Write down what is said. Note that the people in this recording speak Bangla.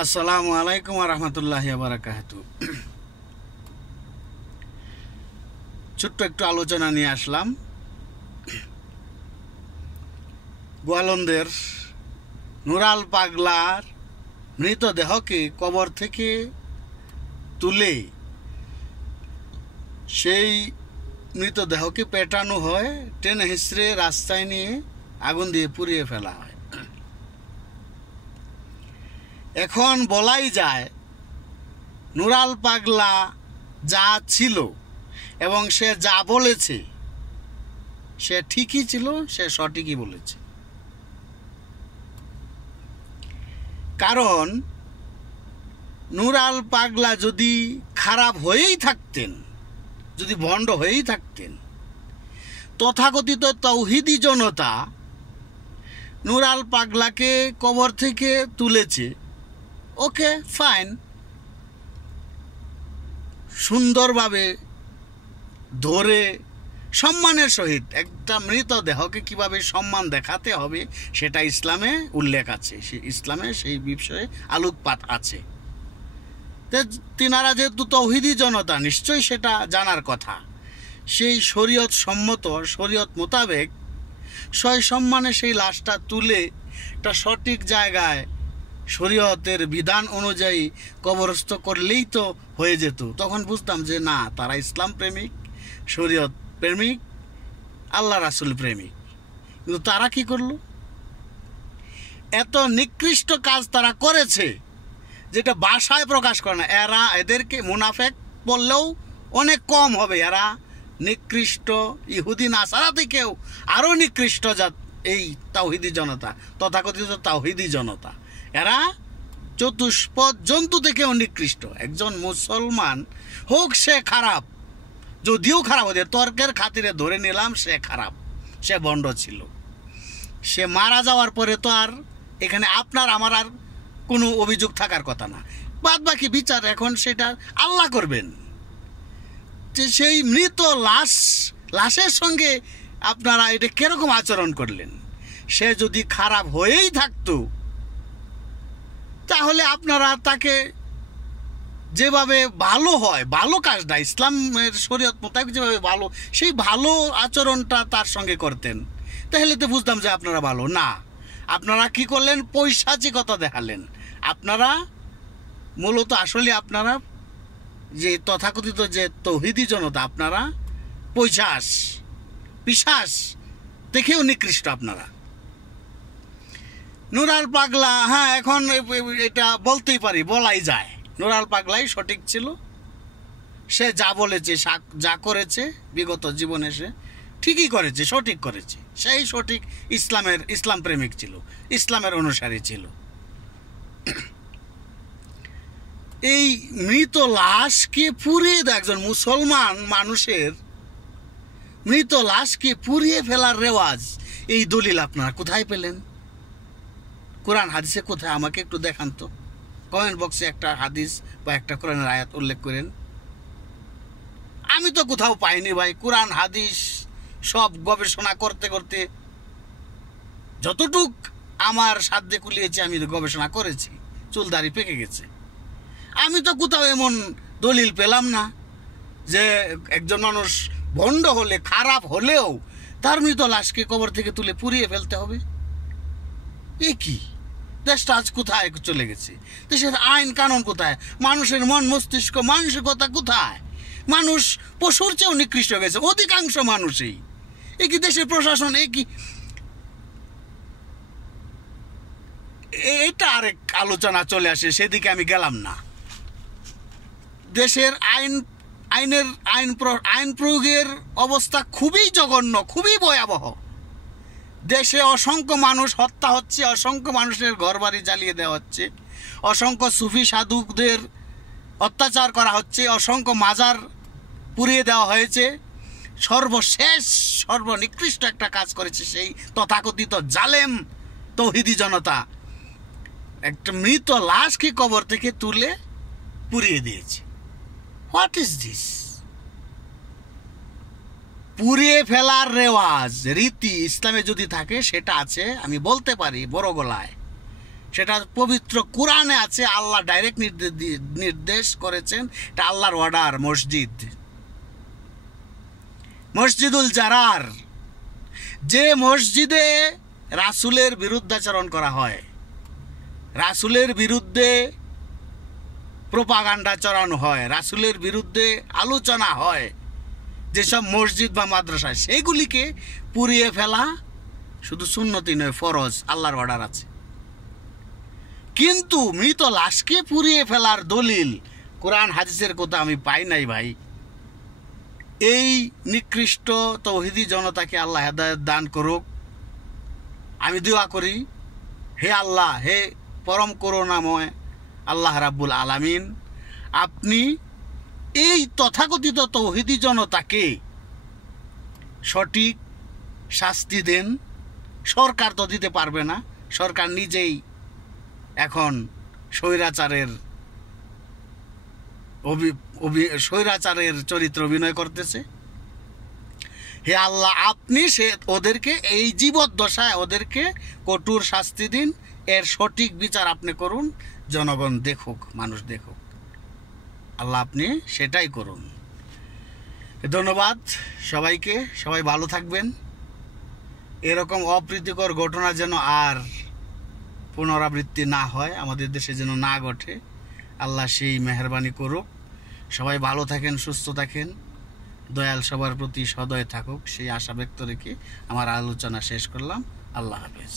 আসসালামু আলাইকুম ওয়া রাহমাতুল্লাহি ওয়া বারাকাতুহু। ছোট্ট একটু আলোচনা নিয়ে আসলাম। গোয়ালন্দের নুরাল পাগলার মৃতদেহকে কবর থেকে তুলে সেই মৃতদেহকে পেটানো হয়, টেনে হিসড়ে রাস্তায় নিয়ে আগুন দিয়ে পুড়িয়ে ফেলা হয়। এখন বলাই যায় নুরাল পাগলা যা ছিল এবং সে যা বলেছে সে ঠিকই ছিল, সে সঠিকই বলেছে। কারণ নুরাল পাগলা যদি খারাপ হয়েই থাকতেন, যদি ভণ্ড হয়েই থাকতেন, তথাকথিত তৌহিদি জনতা নুরাল পাগলাকে কবর থেকে তুলেছে, ওকে ফাইন, সুন্দরভাবে ধরে সম্মানের সহিত একটা মৃতদেহকে কিভাবে সম্মান দেখাতে হবে সেটা ইসলামে উল্লেখ আছে, ইসলামে সেই বিষয়ে আলোকপাত আছে। তিনারা যেহেতু তৌহিদি জনতা, নিশ্চয়ই সেটা জানার কথা। সেই শরীয়ত সম্মত, শরীয়ত মোতাবেক সম্মানে সেই লাশটা তুলে একটা সঠিক জায়গায় শরীয়তের বিধান অনুযায়ী কবরস্থ করলেই তো হয়ে যেত। তখন বুঝতাম যে না, তারা ইসলাম প্রেমিক, শরীয়ত প্রেমিক, আল্লাহ রাসূল প্রেমিক। কিন্তু তারা কি করলো? এত নিকৃষ্ট কাজ তারা করেছে যেটা ভাষায় প্রকাশ করে না। এদেরকে মুনাফেক বললেও অনেক কম হবে। এরা নিকৃষ্ট, ইহুদি নাসারা থেকেও আরও নিকৃষ্ট জাত এই তাওহিদি জনতা, তথাকথিত তাওহিদি জনতা। এরা চতুষ্পদ জন্তু থেকেও নিকৃষ্ট। একজন মুসলমান হোক সে খারাপ, যদিও খারাপ হতে তর্কের খাতিরে ধরে নিলাম সে খারাপ, সে ভণ্ড ছিল, সে মারা যাওয়ার পরে তো আর এখানে আপনার আমার আর কোনো অভিযোগ থাকার কথা না। বাদ বাকি বিচার এখন সেটা আল্লাহ করবেন। যে সেই মৃত লাশের সঙ্গে আপনারা এটা কিরকম আচরণ করলেন? সে যদি খারাপ হয়েই থাকতো তাহলে আপনারা তাকে যেভাবে ভালো হয়, ভালো কাজটা ইসলামের শরীয়ত মোতাবেক যেভাবে ভালো, সেই ভালো আচরণটা তার সঙ্গে করতেন, তাহলে তো বুঝতাম যে আপনারা ভালো না। আপনারা কি করলেন? পৈশাচিকতা দেখালেন। আপনারা মূলত আসলে আপনারা যে তথাকথিত যে তৌহিদি জনতা, আপনারা পিশাচ দেখেও নিকৃষ্ট আপনারা। নুরাল পাগলা, হ্যাঁ, এখন এটা বলতেই পারি, বলাই যায় নুরাল পাগলাই সঠিক ছিল। সে যা বলেছে, যা করেছে বিগত জীবনে সে ঠিকই করেছে, সঠিক করেছে। সেই সঠিক ইসলাম প্রেমিক ছিল, ইসলামের অনুসারী ছিল। এই মৃত লাশকে পুড়িয়ে দেয়, একজন মুসলমান মানুষের মৃত লাশকে পুড়িয়ে ফেলার রেওয়াজ, এই দলিল আপনারা কোথায় পেলেন? কোরআন হাদিসে কোথায়? আমাকে একটু দেখান তো। কমেন্ট বক্সে একটা হাদিস বা একটা কোরআনের আয়াত উল্লেখ করেন। আমি তো কোথাও পাইনি ভাই। কোরআন হাদিস সব গবেষণা করতে করতে যতটুক আমার সাধ্যে কুলিয়েছে আমি গবেষণা করেছি, চুলদারি পেকে গেছে। আমি তো কোথাও এমন দলিল পেলাম না যে একজন মানুষ ভণ্ড হলে, খারাপ হলেও তার মৃত লাশকে কবর থেকে তুলে পুড়িয়ে ফেলতে হবে। এ কি দেশটা আজ কোথায় চলে গেছে? দেশের আইন কানুন কোথায়? মানুষের মন মস্তিষ্ক মানসিকতা কোথায়? মানুষ পশুর চেয়েও নিকৃষ্ট হয়ে গেছে, অধিকাংশ মানুষই। এ কি দেশের প্রশাসন? এ কি? এটা আরেক আলোচনা চলে আসে, সেদিকে আমি গেলাম না। দেশের আইন প্রয়োগের অবস্থা খুবই জঘন্য, খুবই ভয়াবহ। দেশে অসংখ্য মানুষ হত্যা হচ্ছে, অসংখ্য মানুষের ঘরবাড়ি জ্বালিয়ে দেওয়া হচ্ছে, অসংখ্য সুফি সাধুদের অত্যাচার করা হচ্ছে, অসংখ্য মাজার পুড়িয়ে দেওয়া হয়েছে। সর্বশেষ সর্বনিকৃষ্ট একটা কাজ করেছে সেই তথাকথিত জালেম তৌহিদি জনতা, একটা মৃত লাশকে কবর থেকে তুলে পুড়িয়ে দিয়েছে। What is this? পুড়িয়ে ফেলার রেওয়াজ, রীতি ইসলামে যদি থাকে সেটা আছে, আমি বলতে পারি বড় গলায়। সেটা পবিত্র কোরআনে আছে, আল্লাহ ডাইরেক্ট নির্দেশ করেছেন, এটা আল্লাহর অর্ডার। মসজিদুল জারার, যে মসজিদে রাসূলের বিরুদ্ধাচরণ করা হয়, রাসূলের বিরুদ্ধে প্রোপাগান্ডা চড়ানো হয়, রাসূলের বিরুদ্ধে আলোচনা হয়, যেসব মসজিদ বা মাদ্রাসায়, সেইগুলিকে পুড়িয়ে ফেলা শুধু সুন্নতি নয়, ফরজ, আল্লাহর অর্ডার আছে। কিন্তু মৃত লাশকে পুড়িয়ে ফেলার দলিল কোরআন হাদিসের কথা আমি পাই নাই ভাই। এই নিকৃষ্ট তৌহিদি জনতাকে আল্লাহ হেদায়েত দান করুক। আমি দোয়া করি, হে আল্লাহ, হে পরম করুণাময় আল্লাহ রাব্বুল আলামিন, আপনি এই তথাকথিত তৌহিদি জনতাকে সঠিক শাস্তি দেন। সরকার তো দিতে পারবে না, সরকার নিজেই এখন স্বৈরাচারের চরিত্র অভিনয় করতেছে। হে আল্লাহ, আপনি ওদেরকে এই জীবদ্দশায় ওদেরকে কঠোর শাস্তি দিন, এর সঠিক বিচার আপনি করুন, জনগণ দেখুক, মানুষ দেখুক। আল্লাহ আপনি সেটাই করুন। ধন্যবাদ সবাইকে, সবাই ভালো থাকবেন। এরকম অপ্রীতিকর ঘটনা যেন আর পুনরাবৃত্তি না হয়, আমাদের দেশে যেন না ঘটে, আল্লাহ সেই মেহেরবানি করুক। সবাই ভালো থাকেন, সুস্থ থাকেন, দয়াল সবার প্রতি সদয় থাকুক, সেই আশা ব্যক্ত রেখে আমার আলোচনা শেষ করলাম। আল্লাহ হাফেজ।